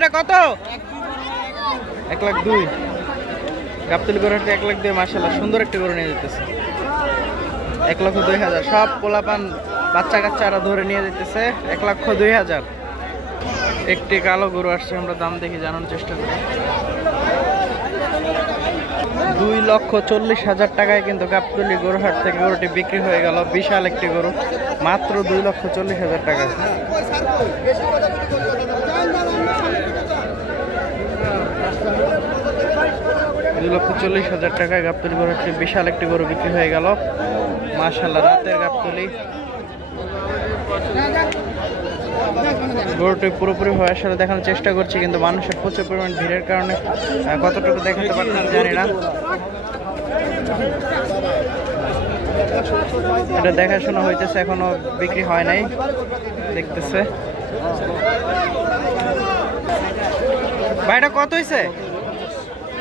কত? 1,02,000 গাবতলী গরু হাটে 1,02,000 মাশাআল্লাহ সুন্দর একটা গরু নিয়ে যেতেছে 1,02,000 সব পোলাপান বাচ্চা কাচ্চারা ধরে নিয়ে যেতেছে 1,02,000 একটি কালো গরু আসছে আমরা দাম দেখে জানার চেষ্টা করি 2,40,000 টাকায় কিন্তু গাবতলী গরু হাট থেকে গরুটি বিক্রি হয়ে গেল বিশাল একটি গরু মাত্র 2,40,000 টাকা 2,40,000 টাকায় গাবতলী গরু হাটে বিশাল একটি গরু বিক্রি হয়ে গেল মাশাআল্লাহ রাতের গাবতলী গরুটি পুরোপুরি হয়ে আসলে দেখানোর চেষ্টা করছি কিন্তু মানুষের প্রচুর পরিমাণ ভিড়ের কারণে কতটুকু দেখাতে পারতাম জানি না এটা দেখাশোনা হইতেছে এখনো বিক্রি হয় নাই দেখতেছে ভাইটা কত হয়েছে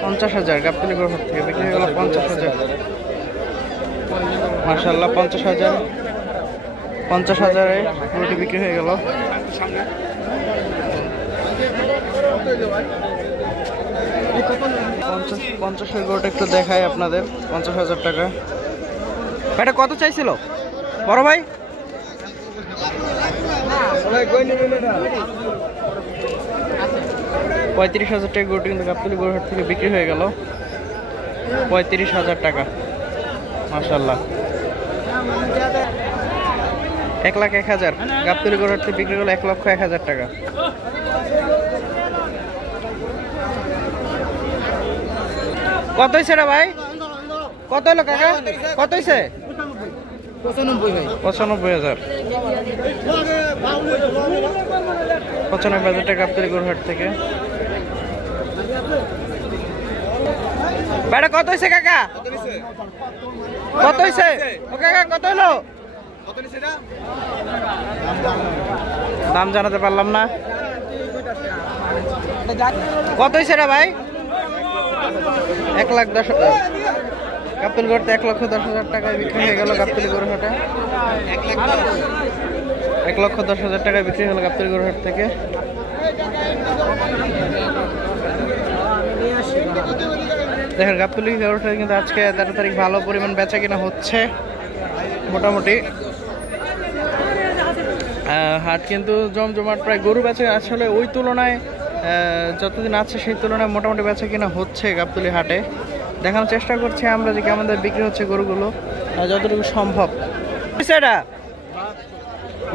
50,000 গাবতলী গরু হাট থেকে বিক্রি হয়ে গেল 50,000 মাশাআল্লাহ 50,000 গরুটি বিক্রি হয়ে গেল 50,000 গরুটা একটু দেখাই আপনাদের 50,000 টাকা এটা কত চাইছিল বড় ভাই 35,000 টাকা গরুটি কিন্তু গাবতলী গরু হাট থেকে বিক্রি হয়ে গেল 35,000 টাকা মাশাআল্লাহ 1,01,000 গাবতলী গরু হাট থেকে বিক্রি হলো 1,01,000 টাকা কত হয়েছে রে ভাই কত হলো কাকা কত হয়েছে 95,000 টাকা গাবতলী গরু হাট থেকে ভাইটা কত হয়েছে কাকা কত হয়েছে ও কাকা কত হলো দাম জানাতে পারলাম না কত হয়েছে রে ভাই 1,10,000 গাবতলী গরুতে 1,10,000 টাকায় বিক্রি হয়ে গেল গাবতলী গরু হাটে 1,10,000 টাকায় বিক্রি হলো গাবতলী গরু হাট থেকে দেখেন গাবতলী গরু হাটে কিন্তু আজকে 13 তারিখ ভালো পরিমাণ বেচা কিনা হচ্ছে মোটামুটি হাট কিন্তু জমজমাট প্রায় গরু বেচা আসলে ওই তুলনায় যতদিন আছে সেই তুলনায় মোটামুটি বেচা কিনা হচ্ছে গাবতলী হাটে দেখানোর চেষ্টা করছি আমরা যে আমাদের বিক্রি হচ্ছে গরুগুলো যতটুকু সম্ভব সেটা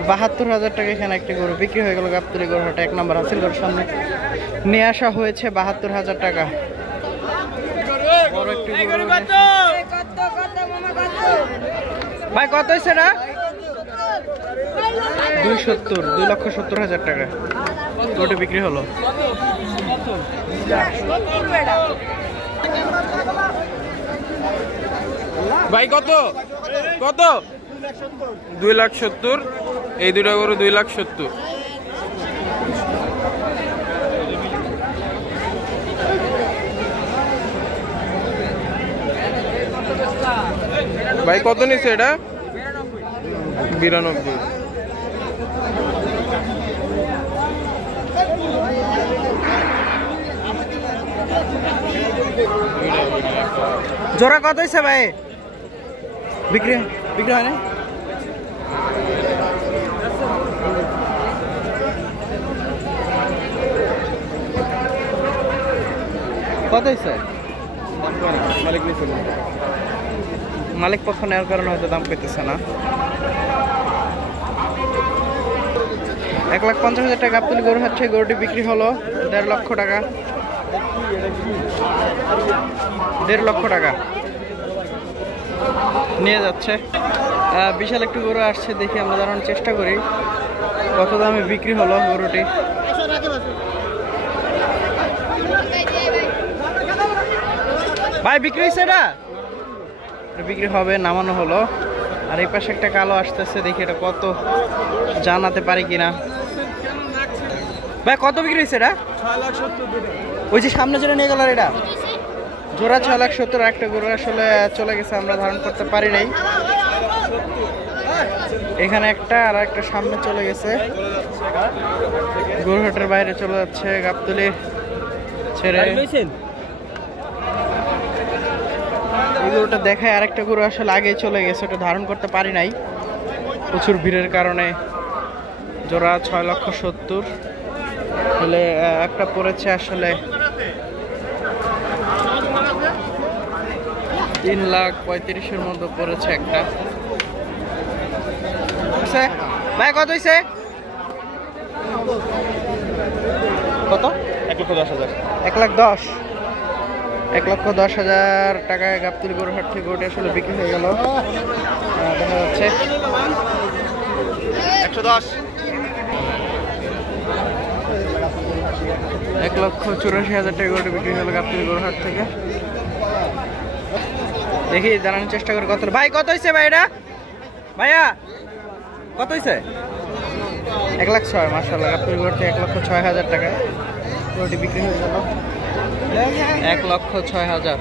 72,000 টাকা এখানে একটি গরু বিক্রি হয়ে গেল গাবতলী গরু হাটে 1 নম্বর হাসিল গরুর সামনে নিয়ে আসা হয়েছে 72,000 টাকা বড় একটি গরু ভাই কত হয়েছে না 2,70,000 টাকা গরুটি বিক্রি হলো ভাই কত কত 2,70,000 এই দুটা গরু 2,70,000 ভাই কত নিছে এটা 92 জোড়া কত হয়েছে ভাই বিক্রি বিক্রি হয় না কত হয়েছে মালিক পক্ষ নেওয়ার কারণে হয়তো দাম পেতেছে না 1,50,000 টাকা গাবতলী গরু হাট থেকে গরুটি বিক্রি হলো 1.5 লক্ষ টাকা 1.5 লক্ষ টাকা নিয়ে যাচ্ছে বিশাল একটু গরু আসছে দেখি আমরা জানার চেষ্টা করি কত দামে বিক্রি হলো গরুটি ভাই বিক্রি হয়েছে এটা বিক্রি হবে নামানো হলো আর এই পাশে একটা কালো আসতেছে দেখি এটা কত জানাতে পারি কিনা ভাই কত বিক্রি হয়েছে এটা 6,70,000 ওই যে সামনে যেটা নিয়ে গেল এটা জোড়া 6,70,000 একটা গরু আসলে চলে গেছে আমরা ধারণ করতে পারি নাই এখানে একটা আর একটা সামনে চলে গেছে গরুহাটের বাইরে চলে যাচ্ছে গাবতলী ছেড়ে। এই গরুটা দেখায়, আরেকটা গরু আসলে আগে চলে গেছে, ওটা ধারণ করতে পারি নাই প্রচুর ভিড়ের কারণে। জোড়া 6,70,000 হলে একটা পড়েছে আসলে 3,35,000-এর মধ্যে পড়েছে একটা। ভাই কত হয়েছে? কত? 1,10,000। 1,10,000। 1,10,000 টাকায় গাবতলী গরুহাট থেকে গরুটি আসলে বিক্রি হয়ে গেল। দেখা যাচ্ছে 110। 1,84,000 টাকা গরুটি বিক্রি হলো গাবতলী গরুহাট থেকে। দেখি জানানোর চেষ্টা করি কত। ভাই কত হয়েছে ভাই এটা? ভাইয়া কত হয়েছে? 1,06,000। মাশাআল্লাহ, গাবতলী গরুহাট থেকে 1,06,000 টাকায় গরুটি বিক্রি হয়ে গেল। 1,06,000।